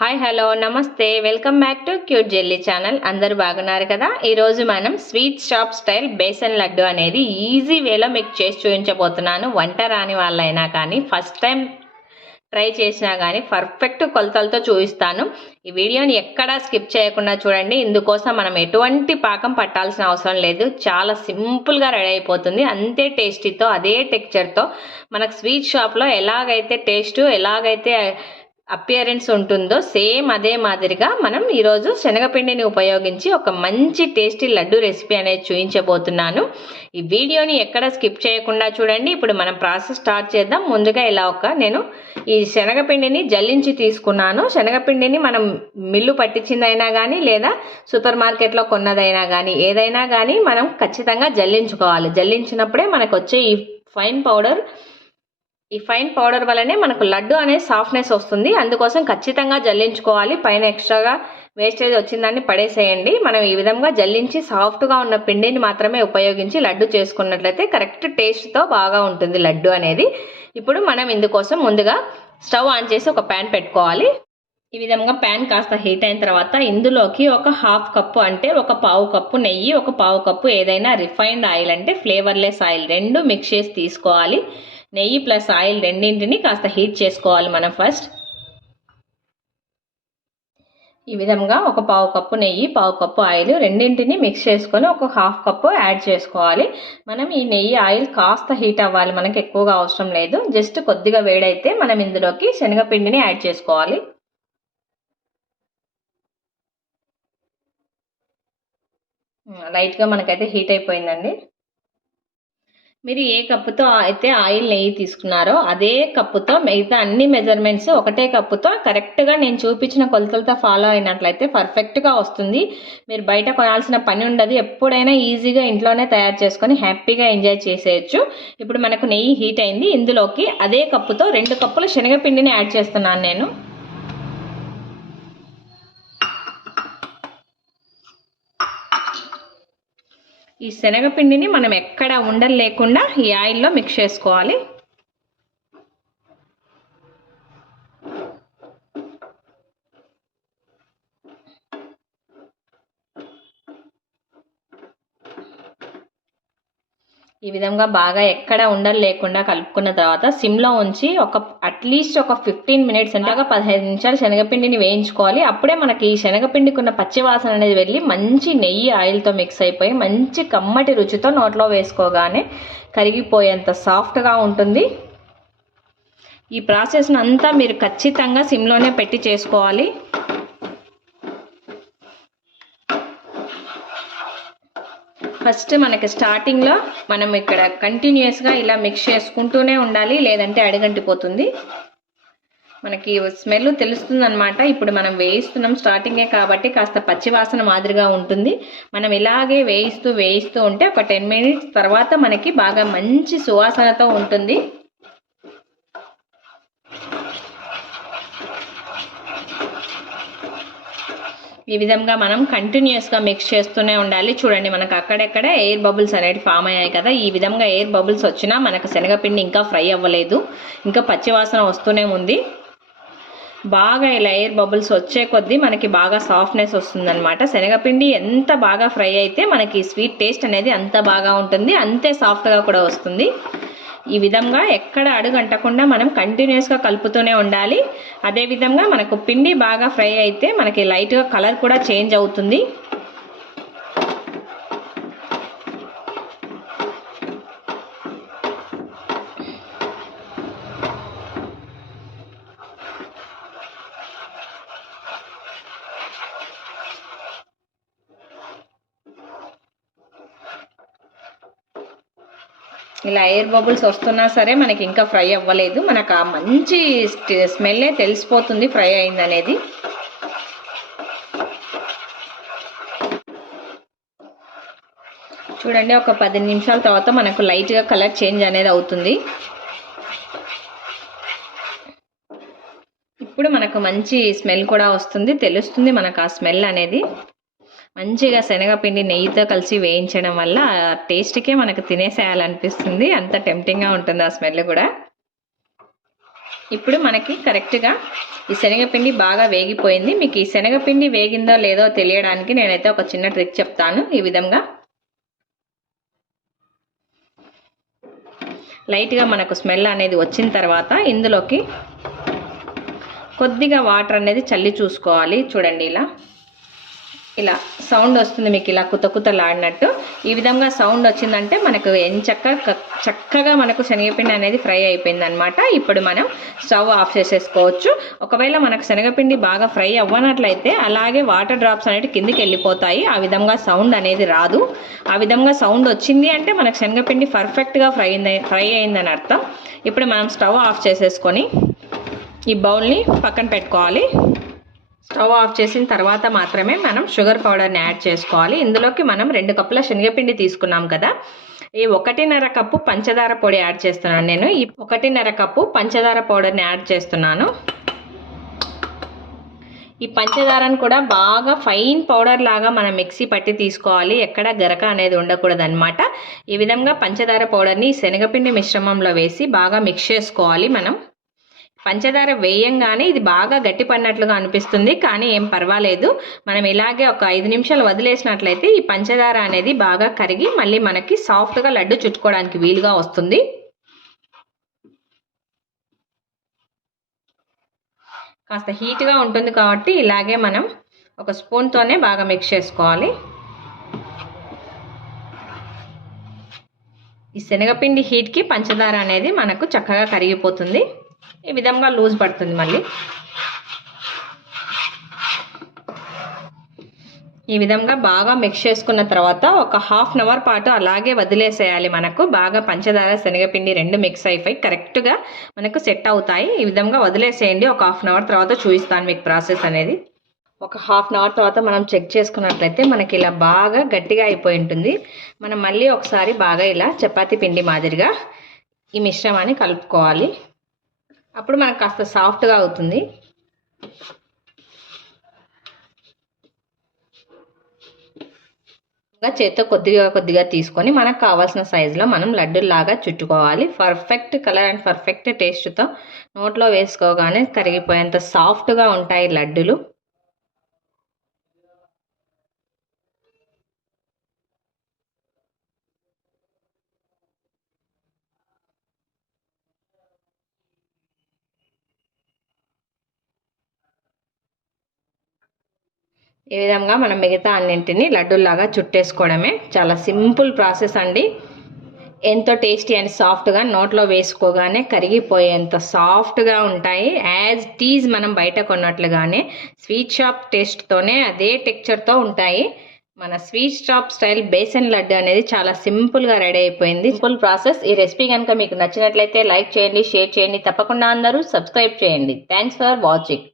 Hi hello నమస్తే welcome back to cute jelly channel. అందరూ బాగున్నారు కదా. ఈరోజు మనం sweet shop style besan laddu అనేది ఈజీ వేలో మీకు చేసి చూపించబోతున్నాను. వంట రాని వాళ్ళైనా కానీ ఫస్ట్ టైం ట్రై చేసినా కానీ పర్ఫెక్ట్ కొలతలతో చూపిస్తాను. ఈ వీడియోని ఎక్కడా స్కిప్ చేయకుండా చూడండి. ఇందుకోసం మనం ఎటువంటి పాకం పట్టాల్సిన అవసరం లేదు. చాలా సింపుల్గా రెడీ అయిపోతుంది. అంతే టేస్టీతో అదే టెక్స్చర్తో మనకు స్వీట్ షాప్లో ఎలాగైతే టేస్ట్ ఎలాగైతే అపియరెన్స్ ఉంటుందో సేమ్ అదే మాదిరిగా మనం ఈరోజు శనగపిండిని ఉపయోగించి ఒక మంచి టేస్టీ లడ్డు రెసిపీ అనేది చూపించబోతున్నాను. ఈ వీడియోని ఎక్కడ స్కిప్ చేయకుండా చూడండి. ఇప్పుడు మనం ప్రాసెస్ స్టార్ట్ చేద్దాం. ముందుగా ఇలా నేను ఈ శనగపిండిని జల్లించి తీసుకున్నాను. శనగపిండిని మనం మిల్లు పట్టించిందైనా కానీ లేదా సూపర్ మార్కెట్లో కొన్నదైనా కానీ ఏదైనా కానీ మనం ఖచ్చితంగా జల్లించుకోవాలి. జల్లించినప్పుడే మనకు వచ్చే ఈ ఫైన్ పౌడర్ వల్లనే మనకు లడ్డు అనేది సాఫ్ట్నెస్ వస్తుంది. అందుకోసం ఖచ్చితంగా జల్లించుకోవాలి. పైన ఎక్స్ట్రాగా వేస్టేజ్ వచ్చిందాన్ని పడేసేయండి. మనం ఈ విధంగా జల్లించి సాఫ్ట్గా ఉన్న పిండిని మాత్రమే ఉపయోగించి లడ్డు చేసుకున్నట్లయితే కరెక్ట్ టేస్ట్తో బాగా ఉంటుంది లడ్డు అనేది. ఇప్పుడు మనం ఇందుకోసం ముందుగా స్టవ్ ఆన్ చేసి ఒక ప్యాన్ పెట్టుకోవాలి. ఈ విధంగా ప్యాన్ కాస్త హీట్ అయిన తర్వాత ఇందులోకి ఒక హాఫ్ కప్పు అంటే ఒక పావు కప్పు నెయ్యి, ఒక పావు కప్పు ఏదైనా రిఫైన్డ్ ఆయిల్ అంటే ఫ్లేవర్లెస్ ఆయిల్ రెండు మిక్స్ చేసి తీసుకోవాలి. నెయ్యి ప్లస్ ఆయిల్ రెండింటిని కాస్త హీట్ చేసుకోవాలి మనం ఫస్ట్. ఈ విధంగా ఒక పావు కప్పు నెయ్యి పావు కప్పు ఆయిల్ రెండింటిని మిక్స్ చేసుకొని ఒక హాఫ్ కప్పు యాడ్ చేసుకోవాలి. మనం ఈ నెయ్యి ఆయిల్ కాస్త హీట్ అవ్వాలి, మనకి ఎక్కువగా అవసరం లేదు. జస్ట్ కొద్దిగా వేడైతే మనం ఇందులోకి శనగపిండిని యాడ్ చేసుకోవాలి. లైట్గా మనకైతే హీట్ అయిపోయిందండి. మీరు ఏ కప్పుతో అయితే ఆయిల్ నెయ్యి తీసుకున్నారో అదే కప్పుతో మిగతా అన్ని మెజర్మెంట్స్ ఒకటే కప్పుతో కరెక్ట్గా నేను చూపించిన కొలతలతో ఫాలో అయినట్లయితే పర్ఫెక్ట్గా వస్తుంది. మీరు బయట కొనాల్సిన పని ఉండదు. ఎప్పుడైనా ఈజీగా ఇంట్లోనే తయారు చేసుకొని హ్యాపీగా ఎంజాయ్ చేసేయచ్చు. ఇప్పుడు మనకు నెయ్యి హీట్ అయింది. ఇందులోకి అదే కప్పుతో 2 కప్పుల శనగపిండిని యాడ్ చేస్తున్నాను నేను. ఈ శనగపిండిని మనం ఎక్కడ ఉండలు లేకుండా ఈ ఆయిల్లో మిక్స్ చేసుకోవాలి. ఈ విధంగా బాగా ఎక్కడ ఉండలు లేకుండా కలుపుకున్న తర్వాత సిమ్లో ఉంచి అట్లీస్ట్ ఒక 15 మినిట్స్ అంటే 15 నిమిషాలు శనగపిండిని వేయించుకోవాలి. అప్పుడే మనకి ఈ శనగపిండికి ఉన్న పచ్చివాసన అనేది వెళ్ళి మంచి నెయ్యి ఆయిల్తో మిక్స్ అయిపోయి మంచి కమ్మటి రుచితో నోట్లో వేసుకోగానే కరిగిపోయేంత సాఫ్ట్గా ఉంటుంది. ఈ ప్రాసెస్ని అంతా మీరు ఖచ్చితంగా సిమ్లోనే పెట్టి చేసుకోవాలి. ఫస్ట్ మనకి స్టార్టింగ్లో మనం ఇక్కడ కంటిన్యూస్గా ఇలా మిక్స్ చేసుకుంటూనే ఉండాలి, లేదంటే అడుగంటిపోతుంది. మనకి స్మెల్ తెలుస్తుంది అనమాట. ఇప్పుడు మనం వేయిస్తున్నాం స్టార్టింగే కాబట్టి కాస్త పచ్చివాసన మాదిరిగా ఉంటుంది. మనం ఇలాగే వేయిస్తూ ఉంటే ఒక 10 మినిట్స్ తర్వాత మనకి బాగా మంచి సువాసనతో ఉంటుంది. ఈ విధంగా మనం కంటిన్యూస్గా మిక్స్ చేస్తూనే ఉండాలి. చూడండి మనకు అక్కడెక్కడ ఎయిర్ బబుల్స్ అనేవి ఫామ్ అయ్యాయి కదా. ఈ విధంగా ఎయిర్ బబుల్స్ వచ్చినా మనకు శనగపిండి ఇంకా ఫ్రై అవ్వలేదు, ఇంకా పచ్చివాసన వస్తూనే ఉంది. బాగా ఇలా ఎయిర్ బబుల్స్ వచ్చే కొద్దీ మనకి బాగా సాఫ్ట్నెస్ వస్తుందన్నమాట. శనగపిండి ఎంత బాగా ఫ్రై అయితే మనకి స్వీట్ టేస్ట్ అనేది అంత బాగా ఉంటుంది, అంతే సాఫ్ట్గా కూడా వస్తుంది. ఈ విధంగా ఎక్కడ అడుగంటకుండా మనం కంటిన్యూస్గా కలుపుతూనే ఉండాలి. అదేవిధంగా మనకు పిండి బాగా ఫ్రై అయితే మనకి లైట్గా కలర్ కూడా చేంజ్ అవుతుంది. ఇలా ఎయిర్ బబుల్స్ వస్తున్నా సరే మనకి ఇంకా ఫ్రై అవ్వలేదు. మనకు ఆ మంచి స్మెల్లే తెలిసిపోతుంది ఫ్రై అయిందనేది. చూడండి ఒక 10 నిమిషాల తర్వాత మనకు లైట్గా కలర్ చేంజ్ అనేది అవుతుంది. ఇప్పుడు మనకు మంచి స్మెల్ కూడా వస్తుంది, తెలుస్తుంది మనకు ఆ స్మెల్ అనేది. మంచిగా శనగపిండి నెయ్యితో కలిసి వేయించడం వల్ల టేస్ట్కే మనకు తినేసేయాలనిపిస్తుంది. అంత టెంప్టింగ్గా ఉంటుంది ఆ స్మెల్ కూడా. ఇప్పుడు మనకి కరెక్ట్గా ఈ శనగపిండి బాగా వేగిపోయింది. మీకు ఈ శనగపిండి వేగిందో లేదో తెలియడానికి నేనైతే ఒక చిన్న ట్రిక్ చెప్తాను. ఈ విధంగా లైట్గా మనకు స్మెల్ అనేది వచ్చిన తర్వాత ఇందులోకి కొద్దిగా వాటర్ అనేది చల్లి చూసుకోవాలి. చూడండి, ఇలా సౌండ్ వస్తుంది మీకు, ఇలా కుతకుతలాడినట్టు. ఈ విధంగా సౌండ్ వచ్చిందంటే మనకు చక్కగా మనకు శనగపిండి అనేది ఫ్రై అయిపోయింది అనమాట. ఇప్పుడు మనం స్టవ్ ఆఫ్ చేసేసుకోవచ్చు. ఒకవేళ మనకు శనగపిండి బాగా ఫ్రై అవ్వనట్లయితే అలాగే వాటర్ డ్రాప్స్ అనేవి కిందికి వెళ్ళిపోతాయి. ఆ విధంగా సౌండ్ అనేది రాదు. ఆ విధంగా సౌండ్ వచ్చింది అంటే మనకు శనగపిండి పర్ఫెక్ట్గా ఫ్రై అయిందని అర్థం. ఇప్పుడు మనం స్టవ్ ఆఫ్ చేసేసుకొని ఈ బౌల్ని పక్కన పెట్టుకోవాలి. స్టవ్ ఆఫ్ చేసిన తర్వాత మాత్రమే మనం షుగర్ పౌడర్ని యాడ్ చేసుకోవాలి. ఇందులోకి మనం 2 కప్పుల శనగపిండి తీసుకున్నాం కదా, ఈ 1.5 కప్పు పంచదార పొడి యాడ్ చేస్తున్నాను. నేను ఈ 1.5 కప్పు పంచదార పౌడర్ని యాడ్ చేస్తున్నాను. ఈ పంచదారను కూడా బాగా ఫైన్ పౌడర్ లాగా మనం మిక్సీ పట్టి తీసుకోవాలి. ఎక్కడ గరక అనేది ఉండకూడదు అనమాట. ఈ విధంగా పంచదార పౌడర్ని శనగపిండి మిశ్రమంలో వేసి బాగా మిక్స్ చేసుకోవాలి. మనం పంచదార వేయంగానే ఇది బాగా గట్టి పడినట్లుగా అనిపిస్తుంది, కానీ ఏం పర్వాలేదు. మనం ఇలాగే ఒక 5 నిమిషాలు వదిలేసినట్లయితే ఈ పంచదార అనేది బాగా కరిగి మళ్ళీ మనకి సాఫ్ట్గా లడ్డు చుట్టుకోవడానికి వీలుగా వస్తుంది. కాస్త హీట్గా ఉంటుంది కాబట్టి ఇలాగే మనం ఒక స్పూన్తోనే బాగా మిక్స్ చేసుకోవాలి. ఈ శనగపిండి హీట్కి పంచదార అనేది మనకు చక్కగా కరిగిపోతుంది. ఈ విధంగా లూజ్ పడుతుంది. మళ్ళీ ఈ విధంగా బాగా మిక్స్ చేసుకున్న తర్వాత ఒక హాఫ్ అన్ అవర్ పాటు అలాగే వదిలేసేయాలి. మనకు బాగా పంచదార శనగపిండి 2 మిక్స్ అయిపోయి కరెక్ట్గా మనకు సెట్ అవుతాయి. ఈ విధంగా వదిలేసేయండి. ఒక హాఫ్ అన్ అవర్ తర్వాత చూపిస్తాను మీకు ప్రాసెస్ అనేది. ఒక హాఫ్ అన్ అవర్ తర్వాత మనం చెక్ చేసుకున్నట్లయితే మనకి ఇలా బాగా గట్టిగా అయిపోయి ఉంటుంది. మనం మళ్ళీ ఒకసారి బాగా ఇలా చపాతీ పిండి మాదిరిగా ఈ మిశ్రమాన్ని కలుపుకోవాలి. అప్పుడు మనకు కాస్త సాఫ్ట్గా అవుతుంది. చేత్తో కొద్దిగా తీసుకొని మనకు కావాల్సిన సైజులో మనం లడ్డూలాగా చుట్టుకోవాలి. పర్ఫెక్ట్ కలర్ అండ్ పర్ఫెక్ట్ టేస్ట్తో నోట్లో వేసుకోగానే కరిగిపోయేంత సాఫ్ట్గా ఉంటాయి లడ్డూలు. ఈ విధంగా మనం మిగతా అన్నింటినీ లడ్డూలాగా చుట్టేసుకోవడమే. చాలా సింపుల్ ప్రాసెస్ అండి. ఎంతో టేస్టీ అండ్ సాఫ్ట్గా నోట్లో వేసుకోగానే కరిగిపోయేంత సాఫ్ట్గా ఉంటాయి. యాజ్ టీజ్ మనం బయట కొన్నట్లుగానే స్వీట్ షాప్ టేస్ట్తోనే అదే టెక్చర్తో ఉంటాయి. మన sweet shop style besan laddu అనేది చాలా సింపుల్గా రెడీ అయిపోయింది. Simple process. ఈ రెసిపీ కనుక మీకు నచ్చినట్లయితే లైక్ చేయండి, షేర్ చేయండి, తప్పకుండా అందరూ సబ్స్క్రైబ్ చేయండి. Thanks for watching.